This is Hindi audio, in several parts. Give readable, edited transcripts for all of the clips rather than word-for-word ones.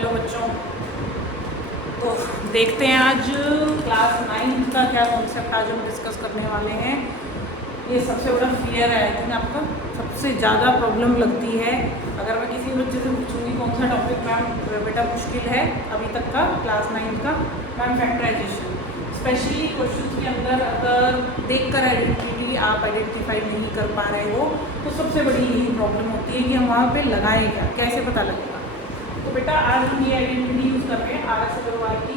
हेलो बच्चों। तो देखते हैं आज क्लास 9 का क्या कॉन्सेप्ट आज हम डिस्कस करने वाले हैं। ये सबसे बड़ा फियर है, आई थिंक आपका सबसे ज़्यादा प्रॉब्लम लगती है। अगर मैं किसी बच्चे से पूछूंगी कौन सा टॉपिक मैम बेटा मुश्किल है अभी तक का क्लास 9 का, मैम फैक्टराइजेशन। स्पेशली क्वेश्चन के अंदर अगर देखकर आइडेंटिटी आप आइडेंटिफाई नहीं कर पा रहे हो तो सबसे बड़ी यही प्रॉब्लम होती है कि हम वहाँ पे लगाएं क्या, कैसे पता लगेगा। तो बेटा आज हम ये आइडेंटिटी यूज़ कर रहे हैं RS अग्रवाल की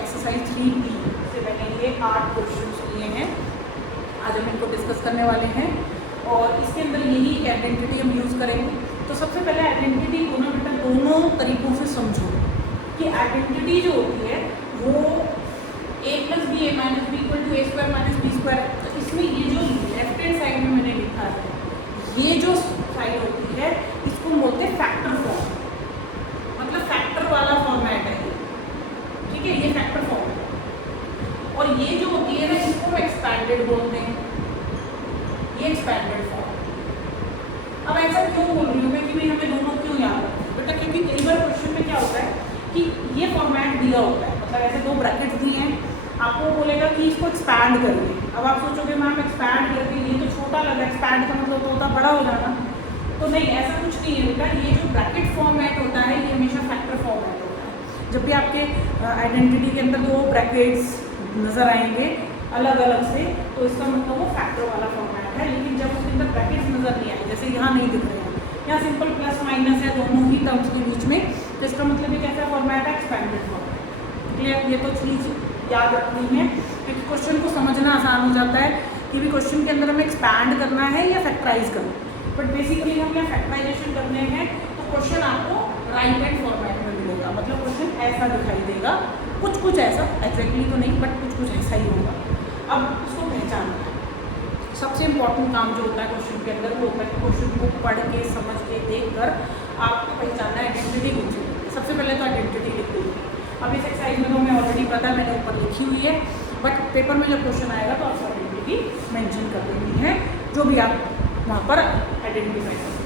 एक्सरसाइज 3B से मैंने ये 8 क्वेश्चन लिए हैं। आज हम इनको डिस्कस करने वाले हैं और इसके अंदर यही आइडेंटिटी हम यूज़ करेंगे। तो सबसे पहले आइडेंटिटी को ना बेटा दोनों तरीक़ों से समझो कि आइडेंटिटी जो होती है वो a + b a - b = a² - b²। तो इसमें ये जो लेफ्ट हैंड साइड में मैंने लिखा है, ये जो साइड होती है इसको बोलते हैं फैक्टर फॉर्म, मतलब फैक्टर वाला फॉर्मेट है, ठीक है, ये फैक्टर फॉर्म है। और ये जो होती है ना इसको हम एक्सपैंडेड बोलते हैं, ये एक्सपैंडेड फॉर्म। अब ऐसा क्यों बोल रही हूँ मैं कि भाई हमें दोनों क्यों याद रखते हैं बेटा, क्योंकि कई बार क्वेश्चन में क्या होता है कि ये फॉर्मेट दिया होता है, मतलब ऐसे दो ब्रैकेट्स दिए हैं, आपको बोलेगा कि इसको एक्सपैंड करिए। अब आप सोचोगे मैम एक्सपैंड करके ये तो छोटा लगा, एक्सपैंड का मतलब तो होता बड़ा हो जाना, तो नहीं, ऐसा कुछ नहीं है बेटा। ये जो ब्रैकेट फॉर्मेट होता है ये हमेशा फैक्टर फॉर्मेट होता है। जब भी आपके आइडेंटिटी के अंदर दो ब्रैकेट्स नज़र आएंगे अलग अलग से तो इसका मतलब वो फैक्टर वाला फॉर्मेट है। लेकिन जब उसके अंदर ब्रैकेट्स नज़र नहीं आए, जैसे यहाँ नहीं दिख रहे हैं, यहाँ सिंपल प्लस माइनस है दोनों ही टर्म्स के बीच में, तो इसका मतलब ये कैसा फॉर्मेट है, एक्सपैंडेड फॉर्मेट। क्लियर? ये तो चीज़ याद रखनी है क्योंकि क्वेश्चन को समझना आसान हो जाता है कि भी क्वेश्चन के अंदर हमें एक्सपैंड करना है या फैक्टराइज करना है। बट बेसिकली हम यहाँ फैक्टराइजेशन करने हैं तो क्वेश्चन आपको राइट हैंड फॉर्मेट में मिलेगा, मतलब क्वेश्चन ऐसा दिखाई देगा, कुछ ऐसा, एग्जैक्टली तो नहीं बट कुछ ऐसा ही होगा। अब इसको पहचानना है, सबसे इम्पॉर्टेंट काम जो होता है क्वेश्चन के अंदर वो होता है क्वेश्चन को पढ़ के समझ के देख कर आपको पहचानना है आइडेंटिटी कौन सी। सबसे पहले तो आइडेंटिटी लिख दीजिए। अब इस एक्सरसाइज में तो हमें ऑलरेडी पता है, मैंने ऊपर लिखी हुई है, बट पेपर में जब क्वेश्चन आएगा तो आप आइडेंटिटी मेंशन कर देनी है, जो भी आप वहाँ पर आइडेंटिफाई करें।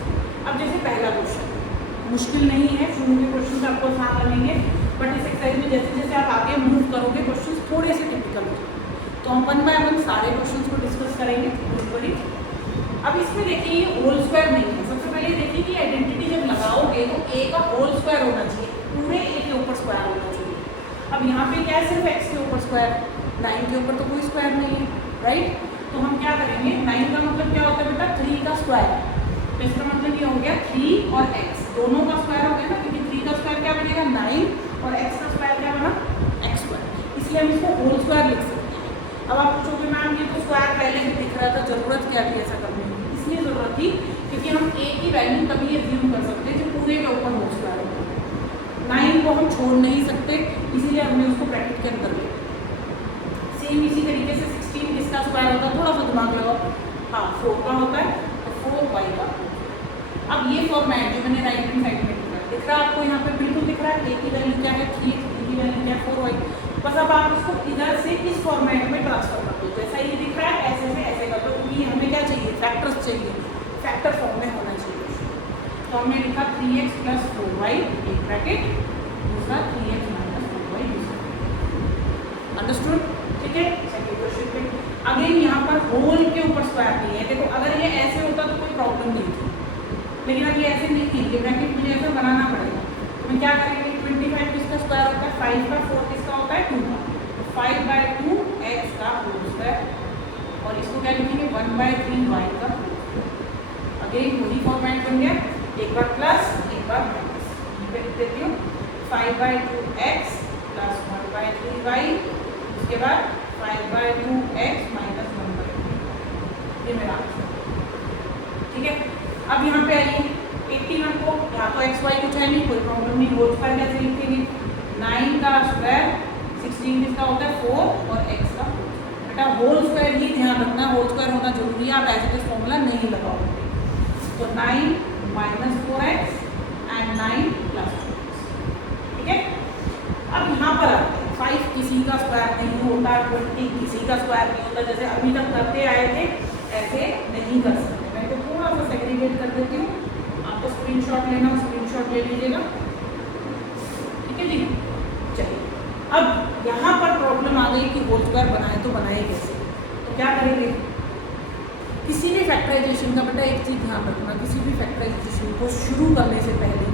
अब जैसे पहला क्वेश्चन मुश्किल नहीं है, शुरू के क्वेश्चन आपको आसान लगेंगे, बट इस एक्सरसाइज में जैसे जैसे आप आगे मूव करोगे क्वेश्चन थोड़े से टिपिकल हो जाएंगे। तो हम 1 बाय 1 सारे क्वेश्चन को डिस्कस करेंगे थोड़ी। अब इसमें देखिए ये होल स्क्वायर नहीं है। सबसे पहले देखिए कि आइडेंटिटी जब लगाओगे तो a का होल स्क्वायर होना चाहिए, पूरे a के ऊपर स्क्वायर होना चाहिए। अब यहाँ पे क्या है, सिर्फ x के ऊपर स्क्वायर, 9 के ऊपर तो कोई स्क्वायर नहीं है, राइट। तो हम क्या करेंगे, 9 का मतलब क्या होता है बेटा, 3 का स्क्वायर। तो इसका मतलब ये हो गया 3 और x दोनों का स्क्वायर हो गया ना, क्योंकि 3 का स्क्वायर क्या बनेगा 9 और x का स्क्वायर क्या बना x², इसलिए हम इसको होल स्क्वायर लिख सकते हैं। अब आप पूछोगे मैम ये तो स्क्वायर पहले भी दिख रहा था, जरूरत क्या थी ऐसा करने की? इसलिए जरूरत थी क्योंकि हम a की वैल्यू तभी एज्यूम कर सकते हैं जो पूरे के ऊपर होल स्क्वायर होगा। 9 को हम छोड़ नहीं सकते, इसीलिए हमने उसको ब्रैकेट के अंदर लिया। सेम इसी तरीके से 16 किसका स्क्वायर होता है, थोड़ा सा दिमाग लगाओ, हाँ 4 का होता है, तो 4y का। अब ये फॉर्मेट जो मैंने राइट हैंड साइड में दिख रहा है आपको, यहाँ पे बिल्कुल दिख रहा है a की वैल्यू क्या है 3, b की वैल्यू क्या है 4y। बस अब आप इसको इधर से इस फॉर्मेट में ट्रांसफर कर दो, जैसा ये दिख रहा है ऐसे से ऐसे कर दो, क्योंकि हमें क्या चाहिए, फैक्टर्स चाहिए, फैक्टर फॉर्म में होना चाहिए। तो हमने लिखा 3x + 4y एक ब्रैकेट, दूसरा 3x - 4y दूसरा। अंडरस्टूड? ठीक है। सेकंड क्वेश्चन पे अगेन यहाँ पर होल के ऊपर स्क्वायर नहीं है। देखो अगर ये ऐसे होता तो कोई प्रॉब्लम नहीं थी, लेकिन अब ये ऐसे नहीं थी, ये ब्रैकेट मुझे ऐसा बनाना पड़ेगा। तो मैं क्या करेंगे, 25 किसका स्क्वायर होता है, 5 का, 4 किसका होता है 2 का, तो 5/2 x का होल स्क्वायर, और इसको क्या लिखेंगे 1/3 y का। अगेन वही फॉर्मेट बन गया, एक बार प्लस एक बार माइनस, लिख देती हूँ 5/2 x + 1/3 y, उसके बाद 5/2 x - 1/3, ये मेरा आंसर, ठीक है। अब यहाँ पे आइए 81 को, यहाँ तो एक्स वाई कुछ है नहीं, कोई प्रॉब्लम नहीं, होल स्क्वायर कैसे लिखेंगे, 9 का स्क्वायर, 16 किसका होता है 4 और x का। बेटा होल स्क्वायर ही ध्यान रखना, होल स्क्वायर होना जरूरी है, आप ऐसे कुछ फॉर्मूला नहीं लगाओगे। तो 9 - 4x एंड 9 + 4x, ठीक है। अब यहाँ पर आते हैं, 5 किसी का स्क्वायर नहीं होता, 20 किसी का स्क्वायर नहीं होता, जैसे अभी तक करते आए थे ऐसे नहीं कर सकते। मैं तो थोड़ा सा सेग्रीगेट कर देती हूँ, आपको स्क्रीनशॉट लेना हो स्क्रीनशॉट ले लीजिएगा। एवरीथिंग। चलिए, अब यहाँ पर प्रॉब्लम आ गई कि होल स्क्वायर बनाए तो बनाए कैसे। तो क्या करेंगे, किसी भी फैक्टराइजेशन का बेटा एक चीज़ ध्यान रखना, किसी भी फैक्टराइजेशन को शुरू करने से पहले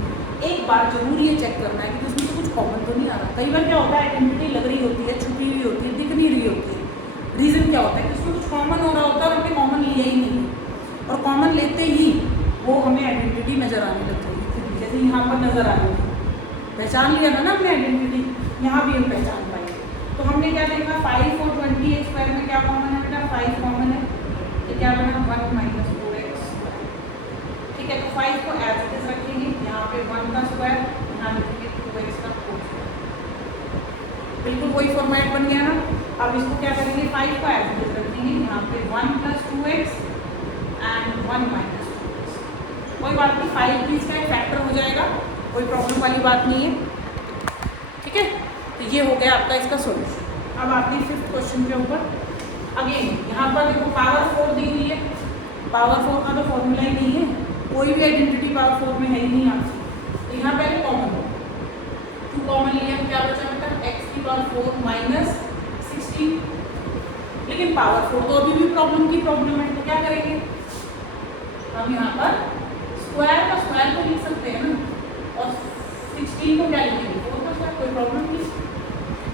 एक बार जरूर ये चेक करना है कि उसमें से कुछ कॉमन तो नहीं आ रहा। कई बार क्या होता है, आइडेंटिटी लग रही होती है, छुपी हुई होती है, दिख नहीं रही होती है। रीज़न क्या होता है कि उसमें कुछ कॉमन हो रहा होता है और हमने कॉमन लिया ही नहीं, और कॉमन लेते ही वो हमें आइडेंटिटी नज़र आने लग जाएगी। जैसे यहाँ पर नज़र आ रही है, पहचान लिया था ना हमने आइडेंटिटी, यहाँ भी हम पहचान पाएंगे। तो हमने क्या देखा, 5 और 20x² में क्या कॉमन है बेटा, 5 कॉमन है, तो क्या बना 1 - 4x। ठीक है, तो 5 को एज इट इज रखेंगे, यहाँ पे 1 का स्क्वायर, यहाँ लिखेंगे 2x का होल स्क्वायर। बिल्कुल वही फॉर्मेट बन गया ना। अब इसको क्या करेंगे, 5 को एज इट इज रखेंगे, यहाँ पे 1 + 2x एंड 1 - 2x। कोई बात नहीं, 5 भी इसका एक फैक्टर हो जाएगा, कोई प्रॉब्लम वाली बात नहीं है। ठीक है, तो ये हो गया आपका इसका सोल्यूशन। अब आते हैं 5th क्वेश्चन के ऊपर। अगेन यहाँ पर देखो पावर 4 दी हुई है, पावर 4 का तो फॉर्मूला ही नहीं है, कोई भी आइडेंटिटी पावर 4 में है ही नहीं आपसे। तो यहाँ पहले कॉमन हो, 2 कॉमन लिया, क्या बचा बेटा, x⁴ - 16। लेकिन पावर 4 तो अभी भी प्रॉब्लम की प्रॉब्लम है, तो क्या करेंगे, हम यहाँ पर स्क्वायर का स्क्वायर तो लिख सकते हैं ना, और 16 को क्या लिखेंगे, 4 का स्क्वायर, कोई प्रॉब्लम नहीं।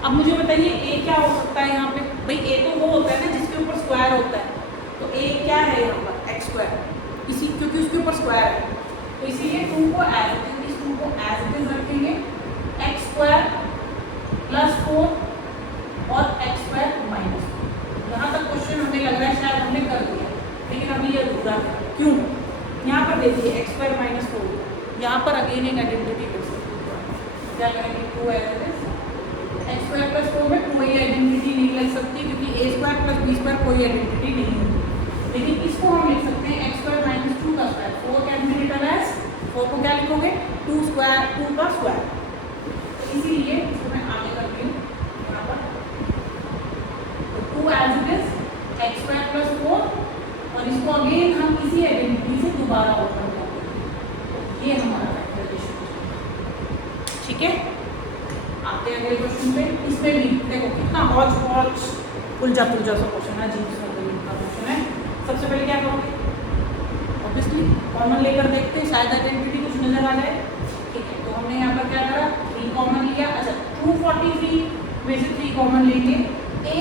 अब मुझे बताइए a क्या हो सकता है यहाँ पे, भाई a तो वो होता है ना जिसके ऊपर स्क्वायर होता है, तो a क्या है यहाँ पर, x², इसी क्योंकि उसके ऊपर स्क्वायर है, तो इसीलिए 2 को एज इट इज रखेंगे, x² + 4 और x² - 4। यहाँ तक क्वेश्चन हमें लग रहा है शायद हमने कर दिया, लेकिन अभी ये अधूरा है। क्यों, यहाँ पर देखिए x² - 4, यहाँ पर अगेन एक आइडेंटिटी कर सकते हैं, क्या करेंगे, 2 एज इट इज, x² + 4 में कोई आइडेंटिटी नहीं लग सकती क्योंकि a² + b² कोई आइडेंटिटी नहीं होती। लेकिन इसको हम लिख सकते हैं x² - 2 का square, 4 can be written as, 4 को क्या लिखोगे, 2 का स्क्वायर। तो इसीलिए इसको मैं आगे कर रही हूँ यहाँ पर, तो 2 एज इट इज, x² + 4, और इसको अगेन हम इसी आइडेंटिटी से दोबारा ओपन करते हैं, ये हमारा फैक्टराइजेशन। ठीक है, आते हैं अगले क्वेश्चन पे। इसमें भी देखो कितना हौच पौच उलझा पुलझा सा क्वेश्चन है, अजीब सा क्वेश्चन है। सबसे पहले क्या करोगे, ऑब्वियसली कॉमन लेकर देखते हैं, शायद आइडेंटिटी कुछ नजर आ जाए। ठीक है, तो हमने यहाँ पर क्या करा, 3 कॉमन लिया। अच्छा, 243 में से 3 कॉमन लेंगे, a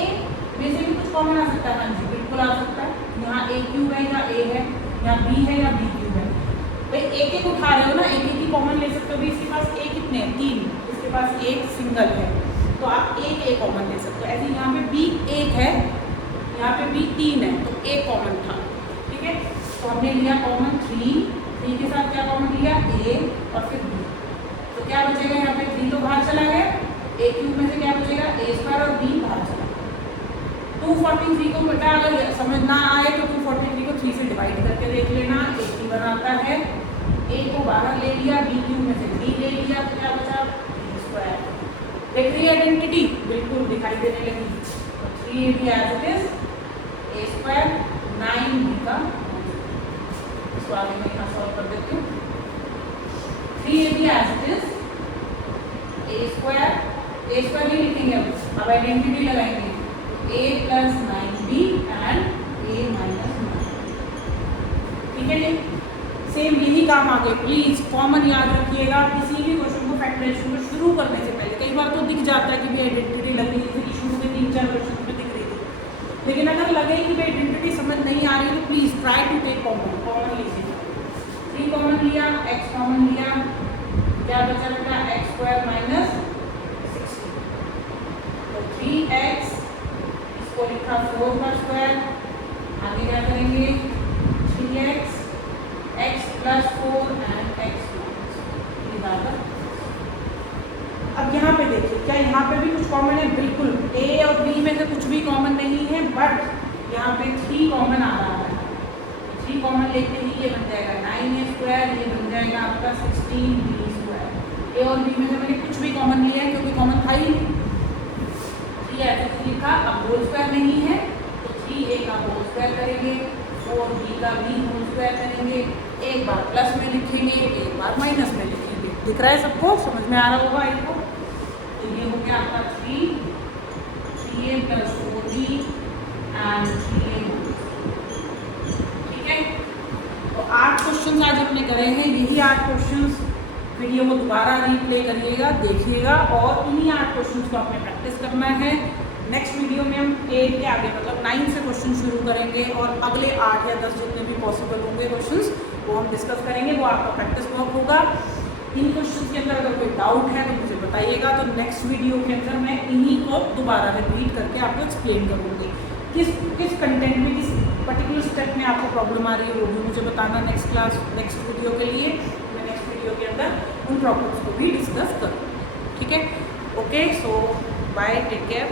में से भी कुछ कॉमन आ सकता है, हाँ जी बिल्कुल आ सकता है। यहाँ a³ है या a है, यहाँ b है या b³ है, भाई एक उठा रहे हो ना, एक ही कॉमन ले सकते हो। भी इसके पास a कितने हैं, 3, इसके पास एक सिंगल है, तो आप एक a कॉमन ले सकते हो। ऐसे यहाँ पे b 1 है, यहाँ पे b 3 है, तो a कॉमन था। ठीक है, तो हमने लिया कॉमन 3 के साथ क्या कॉमन लिया, a और फिर b, तो क्या बचेगा यहाँ पे, 3 तो बाहर चला गया, a³ में से क्या बचेगा, a² और b बाहर चला। 243 को बेटा अगर समझ ना आए तो 243 को 3 से डिवाइड करके देख लेना, 80 बनाता है। a को बाहर ले लिया, b³ में से b ले लिया, तो क्या बचा, b²। देख रही है आइडेंटिटी, बिल्कुल दिखाई देने लगी। तो 3ab as it is, a² 9b का, इसको आगे मैं यहाँ सॉल्व कर देती हूँ। 3ab as it is, a² नहीं लिखेंगे, अब आइडेंटिटी लगाएंगे, a + 9b एंड a - 9। ठीक है जी, सेम यही काम आगे। प्लीज कॉमन याद रखिएगा, किसी भी क्वेश्चन को फैक्टराइजेशन को शुरू करने से पहले, कई बार तो दिख जाता है कि भी आइडेंटिटी लग रही है, शुरू में 3-4 क्वेश्चन में दिख रही थी, लेकिन अगर लगे कि भाई आइडेंटिटी समझ नहीं आ रही तो please try to take common लीजिए। 3 कॉमन लिया, x कॉमन लिया, क्या बचा बेटा, x² - 16, तो 3x, इसको लिखा 4 का स्क्वायर, आगे क्या करेंगे, 3x, x + 4 एंड x -। अब यहाँ पे देखिए, क्या यहाँ पे भी कुछ कॉमन है, बिल्कुल a और b में से कुछ भी कॉमन नहीं है, बट यहाँ पे 3 कॉमन आ रहा है। 3 कॉमन लेते ही ये बन जाएगा 9a², ये बन जाएगा आपका 16b²। a और b में से मैंने कुछ भी कॉमन लिया है क्योंकि कॉमन था ही नहीं, ठीक है, तो लिखा। अब होल स्क्वायर नहीं है तो 3a का होल स्क्वायर करेंगे, 4b का भी होल स्क्वायर करेंगे, एक बार प्लस में लिखेंगे, एक बार माइनस में लिखेंगे। दिख रहा है सबको, समझ में आ रहा होगा इनको। तो ये हो गया आपका 3a + 4b एंड 3a। ठीक है, तो 8 क्वेश्चन आज हमने करे हैं। यही 8 क्वेश्चन वीडियो को दोबारा रीप्ले करिएगा, देखिएगा और इन्हीं 8 क्वेश्चन को आपने प्रैक्टिस करना है। नेक्स्ट वीडियो में हम 8 के आगे मतलब 9 से क्वेश्चन शुरू करेंगे और अगले 8 या 10 जितने भी पॉसिबल होंगे क्वेश्चंस वो हम डिस्कस करेंगे। वो आपका प्रैक्टिस वर्क होगा। इन क्वेश्चंस के अंदर अगर कोई डाउट है तो मुझे बताइएगा, तो नेक्स्ट वीडियो के अंदर मैं इन्हीं को दोबारा रिपीट करके आपको एक्सप्लेन करूँगी। किस कंटेंट में, किस पर्टिकुलर स्टेप में आपको प्रॉब्लम आ रही है वो भी मुझे बताना नेक्स्ट वीडियो के लिए। मैं नेक्स्ट वीडियो के अंदर उन प्रॉब्लम्स को भी डिस्कस करूँगी। ठीक है, ओके, सो बाय, टेक केयर।